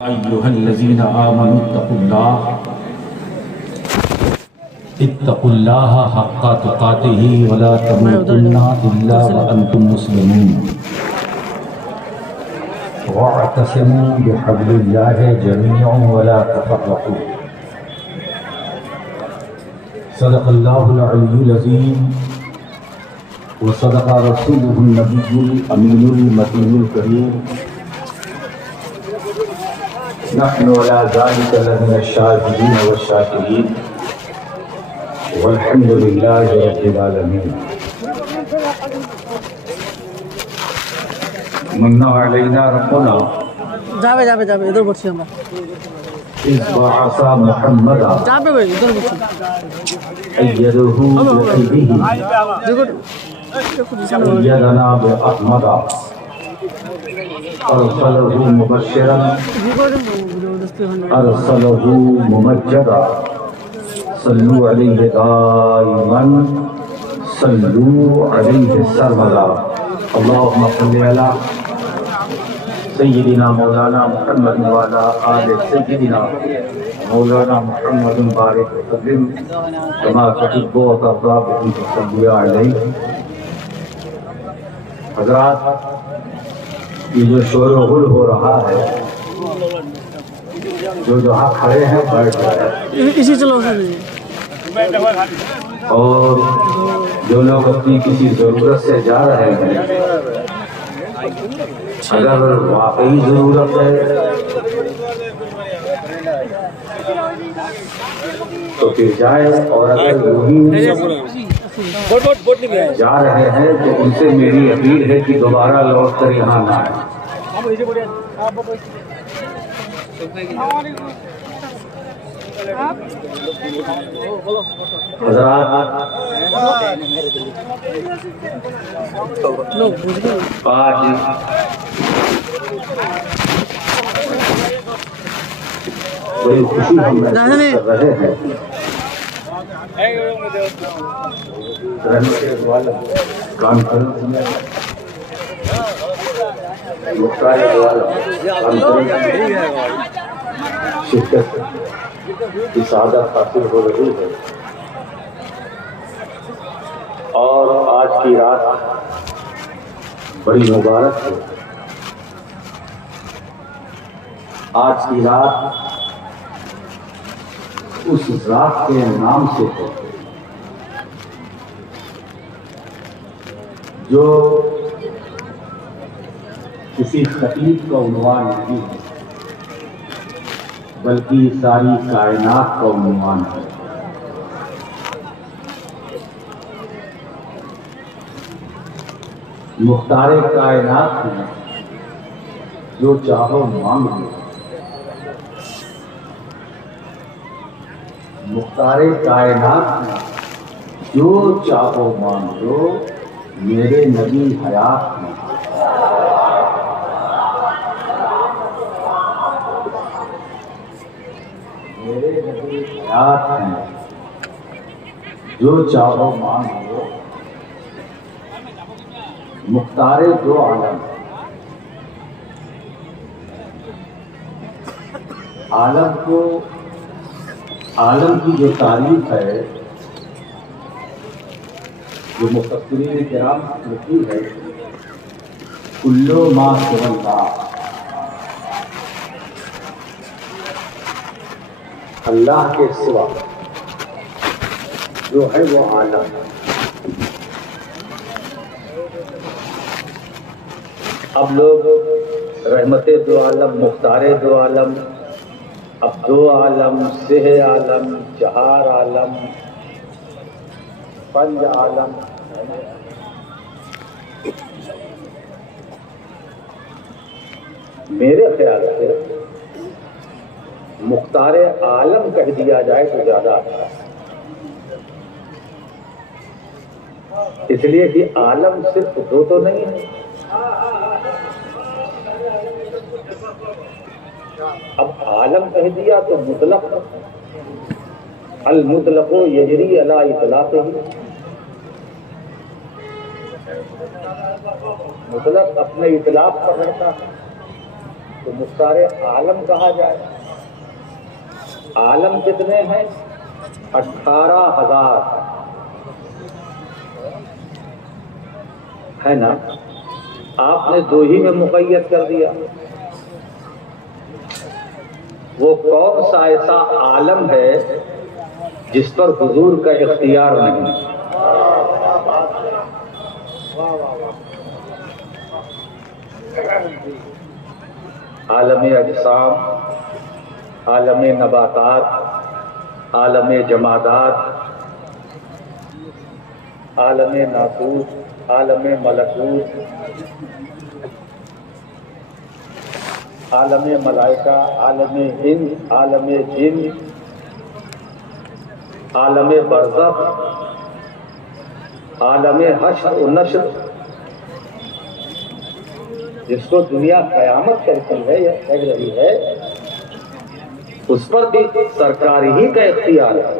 أيها الذين آمنوا اتقوا الله حق تقاته ولا تموتن إلا وأنتم مسلمون واعتصموا بحبل الله جميعا ولا تفرقوا صدق الله العلي العظيم وصدق رسوله النبي الأمين المتين الكريم نحن على ذلك لمن الشاهدين والشاكرين والحمد لله رب العالمين من علينا ربنا যাবে এদের বসছি আমরা إذ بعث محمدا যাবে ভাই এদের বসছি أيده بأيده أيدنا بأحمد أرسله مبشرا أرسله ممجدا صلوا عليه دائما صلوا عليه سرمدا اللهم صل على سيدنا مولانا محمد وعلى آل سيدنا مولانا محمد بارك وسلم كما تحب وترضى بأن تصلي عليه. حضرات، یہ جو شور و غل ہو رہا ہے، جو جہاں کھڑے ہیں بیٹھ رہے ہیں، اسی چلو سر اور جو لوگ اپنی کسی ضرورت سے جا رہے ہیں، اگر واقعی ضرورت ہے تو پھر جائے، اور اگر وہی جا رہے ہیں تو ان سے میری اپیل ہے کہ دوبارہ لوٹ کر یہاں نہ آئیں. حضرات، آج بڑی خوشی ہم محسوس کر رہے ہیں کانفرنس میں شرکت کی سعادت حاصل ہو رہی ہے، اور آج کی رات بڑی مبارک ہے. آج کی رات اس ذات کے نام سے ہے جو کسی خطیب کا عنوان نہیں ہے بلکہ ساری کائنات کا عنوان ہے. مختار کائنات ہے، جو چاہو مانگ لو. مختار کائنات ہے، جو چاہو مانگ لو، میرے نبی حیات میں. میرے نبی حیات ہیں، جو چاہو مانگ لو. مختار دو عالم، عالم کی جو تعریف ہے، جو مفسرین کرام لکھی ہے، کلو ما سوى اللہ، اللہ کے سوا جو ہے وہ عالم ہے. اب لوگ رحمت دو عالم، مختار دو عالم، اب دو عالم، سہ عالم، چہار عالم، پنج عالم. میرے خیال سے مختار عالم کہہ دیا جائے تو زیادہ اچھا، اس لیے کہ عالم صرف دو تو نہیں ہے. اب عالم کہہ دیا تو مطلق، المطلق یجری علی اطلاقہ، مطلق اپنے اطلاق پر رہتا ہے. تو مختار عالم کہا جائے. عالم کتنے ہیں؟ 18,000 ہے نا. آپ نے 2 ہی میں مقید کر دیا. وہ کون سا ایسا عالم ہے جس پر حضور کا اختیار نہیں؟ عالم اجسام، عالم نباتات، عالم جمادات، عالم ناسوت، عالم ملکوت، عالم ملائکہ، عالم ہند، عالم جن، عالم برزخ، عالم حشر و نشر، جس کو دنیا قیامت کرتی ہے یا کہہ رہی ہے، اس پر بھی سرکار ہی کا اختیار ہے.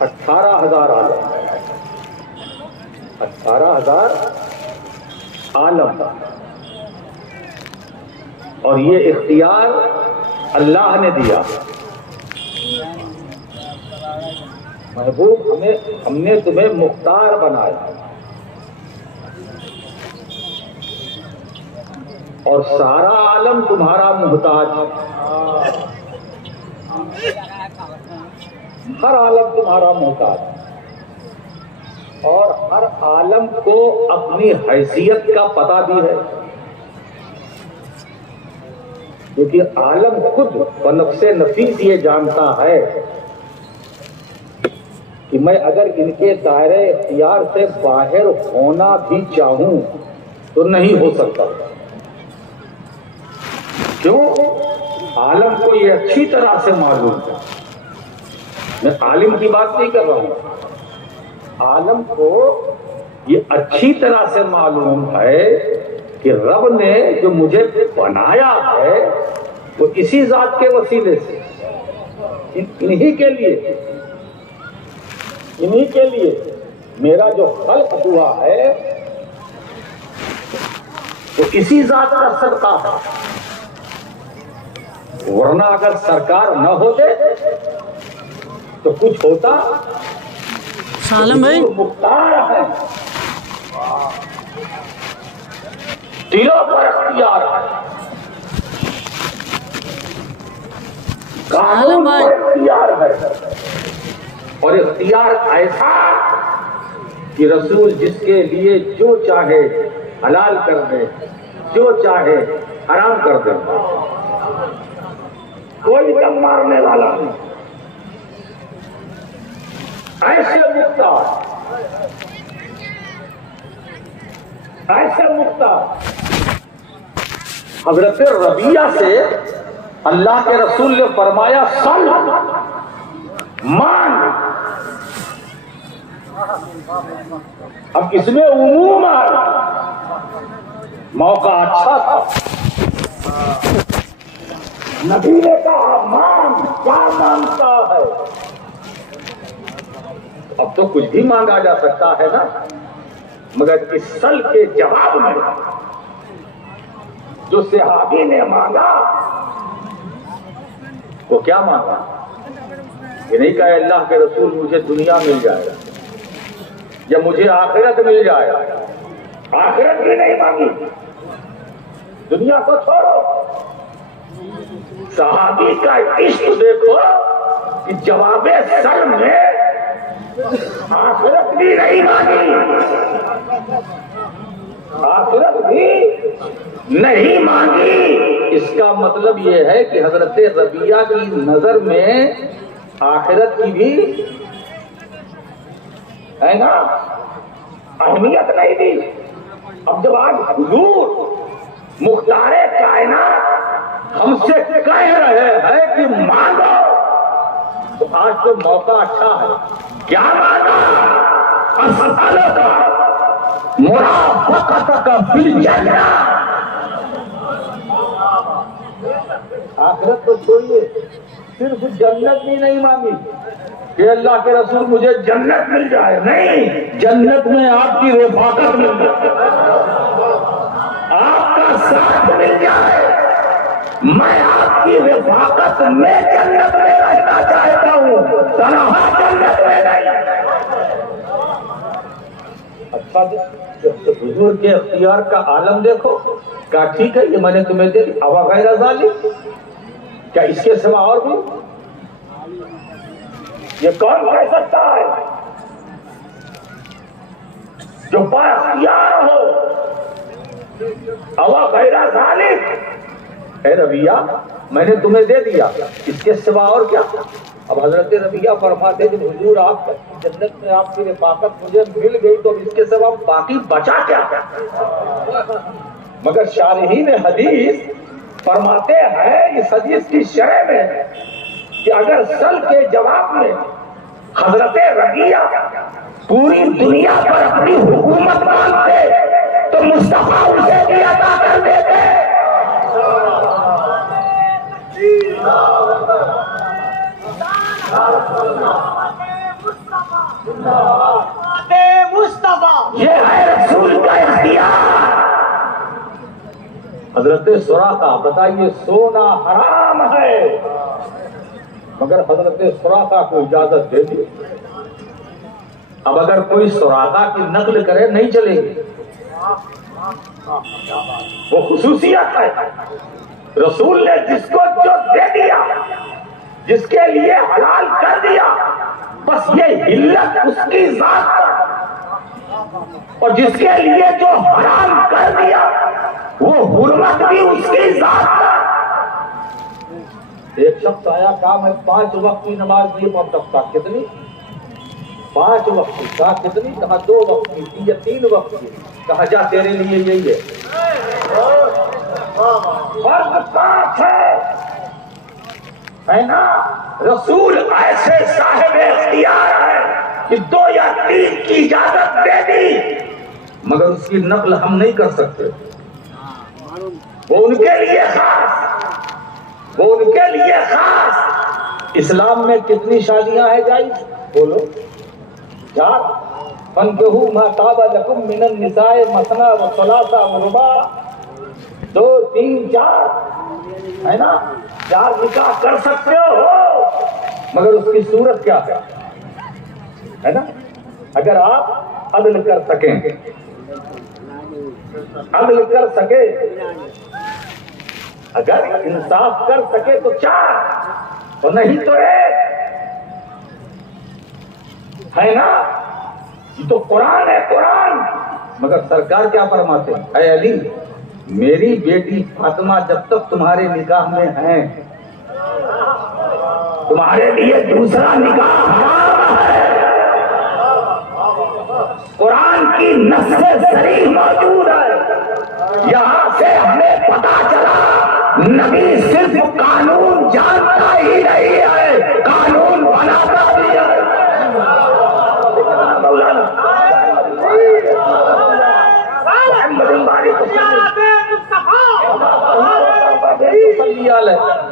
18,000 عالم، 18,000 عالم، اور یہ اختیار اللہ نے دیا. محبوب ہم نے تمہیں مختار بنایا اور سارا عالم تمہارا محتاج ہے. ہر عالم تمہارا محتاج ہے اور ہر عالم کو اپنی حیثیت کا پتہ بھی ہے، کیونکہ عالم خود بنفس نفیس یہ جانتا ہے کہ میں اگر ان کے دائرے اختیار سے باہر ہونا بھی چاہوں تو نہیں ہو سکتا. کیوں؟ عالم کو یہ اچھی طرح سے معلوم ہے. میں عالم کی بات نہیں کر رہا ہوں، عالم کو یہ اچھی طرح سے معلوم ہے کہ رب نے جو مجھے بنایا ہے وہ اسی ذات کے وسیلے سے، انہی کے لیے میرا جو خلق ہوا ہے وہ اسی ذات کا صدقہ ہے. ورنہ اگر سرکار نہ ہوتے تو کچھ ہوتا؟ سالم بھائی مختار ہے، دلوں پر اختیار ہے، قانون پر اختیار ہے، اور اختیار ایسا کہ رسول جس کے لیے جو چاہے حلال کر دے، جو چاہے حرام کر دے. کوئی دم مارنے والا نہیں. ایسے مختار حضرت ربیہ سے اللہ کے رسول نے فرمایا سل مان. اب اس میں عموم موقع اچھا تھا. نبی نے کہا مان، کیا مانگتا ہے؟ اب تو کچھ بھی مانگا جا سکتا ہے نا، مگر اس سل کے جواب میں جو صحابی نے مانگا وہ کیا مانگا؟ یہ نہیں کہا اللہ کے رسول مجھے دنیا مل جائے گا یا مجھے آخرت مل جائے گا. آخرت بھی نہیں مانگی، دنیا کو چھوڑو. صحابی کا عشق دیکھو کہ جواب سر میں آخرت بھی نہیں مانگی، آخرت بھی نہیں مانگی. اس کا مطلب یہ ہے کہ حضرت ربیہ کی نظر میں آخرت کی بھی ہے نا اہمیت نہیں دی. اب جب آج حضور مختار کائنات ہم سے کہہ رہے ہیں کہ مانگو تو آج تو موقع اچھا ہے. کیا مانگا؟ اسألک مرافقتک فی الجنہ. آخرت تو چھوڑیے، صرف جنت بھی نہیں مانگی کہ اللہ کے رسول مجھے جنت مل جائے. نہیں، جنت میں آپ کی رفاقت مل جائے، ساتھ مل جائے، میں آپ کی رفاقت میں جنت میں رہنا چاہتا ہوں، تنہا جنت میں نہیں۔ اچھا حضور کے اختیار کا عالم دیکھو، کہا ٹھیک ہے یہ میں نے تمہیں دے دی، اوا غیر ذالک، کیا اس کے سوا اور بھی؟ یہ کون کہہ سکتا ہے جو با اختیار ہو؟ اوا غیر ذالک، اے ربیہ میں نے تمہیں دے دیا، اس کے سوا اور کیا؟ اب حضرت ربیہ فرماتے کہ حضور آپ جنت میں آپ کی رفاقت مجھے مل گئی تو اس کے سوا باقی بچا کیا؟ مگر شارحین حدیث فرماتے ہیں اس حدیث کی شرح میں کہ اگر سل کے جواب میں حضرت ربیہ پوری دنیا پر اپنی حکومت مانتے تو مصطفیٰ اسے بھی عطا کر دیتے۔ یہ ہے رسول کا اختیار۔ حضرت سراقہ بتائیے سونا حرام ہے مگر حضرت سراقہ کو اجازت دے دی۔ اب اگر کوئی سراقہ کی نقل کرے نہیں چلے گی، وہ خصوصیت ہے۔ رسول نے جس کو جو دے دیا، جس کے لیے حلال کر دیا، بس یہ علت اس کی ذات پر، اور جس کے لیے جو حرام کر دیا وہ حرمت بھی اس کی ذات پر۔ ایک شخص آیا کہا میں 5 وقت کی نماز نہیں پڑھ سکتا، کتنی؟ 5 وقت کی، کہا کتنی؟ کہا 2 وقت کی یا 3 وقت کی، کہا جا تیرے لیے یہی ہے۔ فرق 5 ہے نا؟ رسول ایسے صاحب اختیار ہے کہ 2 یا 3 کی اجازت دے دی مگر اس کی نقل ہم نہیں کر سکتے، وہ ان کے لیے خاص، وہ ان کے لیے خاص۔ اسلام میں کتنی شادیاں ہیں جائز؟ بولو 4۔ فَانكِحُوا مَا طَابَ لَكُم مِّنَ النِّسَاءِ مَثْنَىٰ وَثُلَاثَ وَرُبَاعَ، 2 3 4 ہے نا؟ 4 نکاح کر سکتے ہو مگر اس کی صورت کیا ہے نا؟ اگر آپ عدل کر سکیں، عدل کر سکے، اگر انصاف کر سکے تو 4 اور نہیں تو 1 ہے نا؟ یہ تو قرآن ہے، قرآن۔ مگر سرکار کیا فرماتے ہیں؟ اے علی میری بیٹی فاطمہ جب تک تمہارے نکاح میں ہیں تمہارے لیے دوسرا نکاح حرام ہے۔ قرآن کی نص صریح موجود ہے۔ یہاں سے ہمیں پتا چلا نبی صرف قانون جانتا ہی نہیں ہے، قانون بناتا بھی ہے۔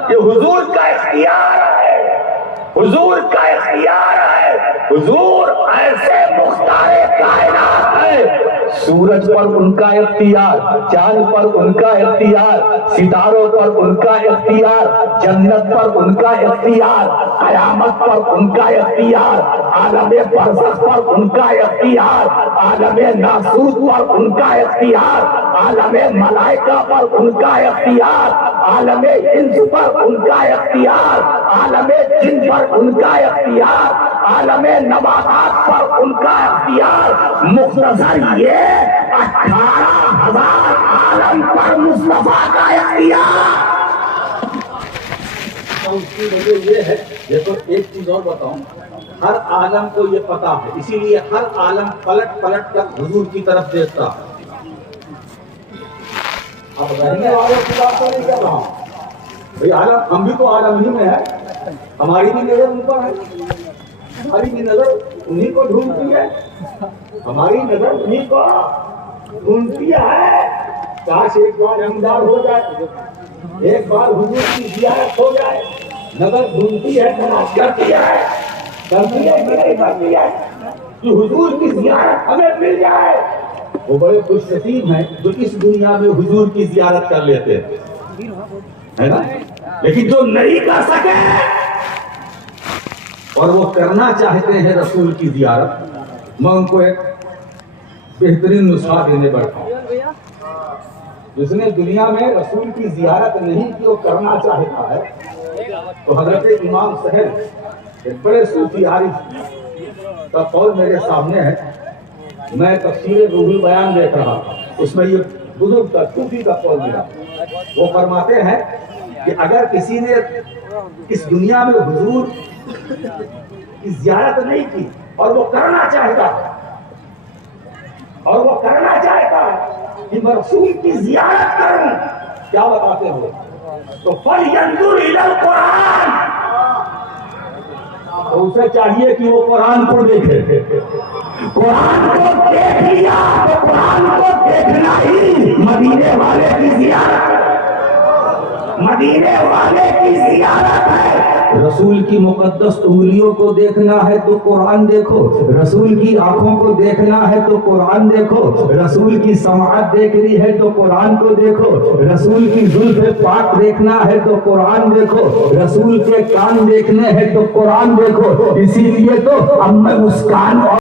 یہ حضور کا اختیار ہے، حضور کا اختیار ہے۔ حضور ایسے مختار کائنات ہے، سورج پر ان کا اختیار، چاند پر ان کا اختیار، ستاروں پر ان کا اختیار، جنت پر ان کا اختیار، قیامت پر ان کا اختیار، عالم برزخ پر ان کا اختیار، عالم ناسوت پر ان کا اختیار، عالم ملائکہ پر ان کا اختیار، عالم انس پر ان کا اختیار، عالم جن پر ان کا اختیار، عالم نباتات پر ان کا اختیار۔ مختصر یہ 18,000 عالم پر مصطفیٰ کا اختیار۔ اس کی وجہ یہ ہے، دیکھو ایک چیز اور بتاؤں، ہر عالم کو یہ پتا ہے، اسی لیے ہر عالم پلٹ پلٹ کر حضور کی طرف دیکھتا ہے۔ اب رہنے والوں کی بات تو نہیں کر رہا ہوں بھائی، عالم ہم بھی تو عالم ہی میں ہے، ہماری بھی نظر ان پر ہے، ہماری بھی نظر انہی کو ڈھونڈتی ہے، ہماری نظر انہی کو ڈھونڈتی ہے۔ کاش ایک بار دیندار ہو جائے، ایک بار حضور کی زیارت ہو جائے، نظر ڈھونڈتی ہے، تلاش کرتی ہے، کرتی ہے کہ نہیں کرتی ہے کہ حضور کی زیارت ہمیں مل جائے۔ وہ بڑے خوش نصیب ہیں جو اس دنیا میں حضور کی زیارت کر لیتے ہیں، ہے نا؟ لیکن جو نہیں کر سکے اور وہ کرنا چاہتے ہیں رسول کی زیارت، میں ان کو ایک بہترین نسخہ دینے بیٹھا ہوں۔ جس نے دنیا میں رسول کی زیارت نہیں کی، وہ کرنا چاہتا ہے، تو حضرت امام سہل ایک بڑے صوفی عارف کا قول میرے سامنے ہے، میں تفسیر روح البیان دیکھ رہا تھا، اس میں یہ بزرگ کا صوفی کا قول ملا۔ وہ فرماتے ہیں کہ اگر کسی نے اس دنیا میں حضور کی زیارت نہیں کی اور وہ کرنا چاہتا ہے، کہ میں رسول کی زیارت کروں، کیا بتاتے ہو؟ تو فَلْيَنْظُرْ إِلَى الْقُرْآنِ، تو اسے چاہیے کہ وہ قرآن کو دیکھے۔ قرآن کو دیکھ لیا تو قرآن کو دیکھنا ہی مدینے والے کی زیارت ہے، مدینے والے کی زیارت ہے۔ رسول کی مقدس انگلیوں کو دیکھنا ہے تو قرآن دیکھو، رسول کی آنکھوں کو دیکھنا ہے تو قرآن دیکھو، رسول کی سماعت دیکھنی ہے تو قرآن کو دیکھو، رسول کی زلف پاک دیکھنا ہے تو قرآن دیکھو، رسول کے کان دیکھنے ہیں تو قرآن دیکھو۔ اسی لیے تو اب میں مسکان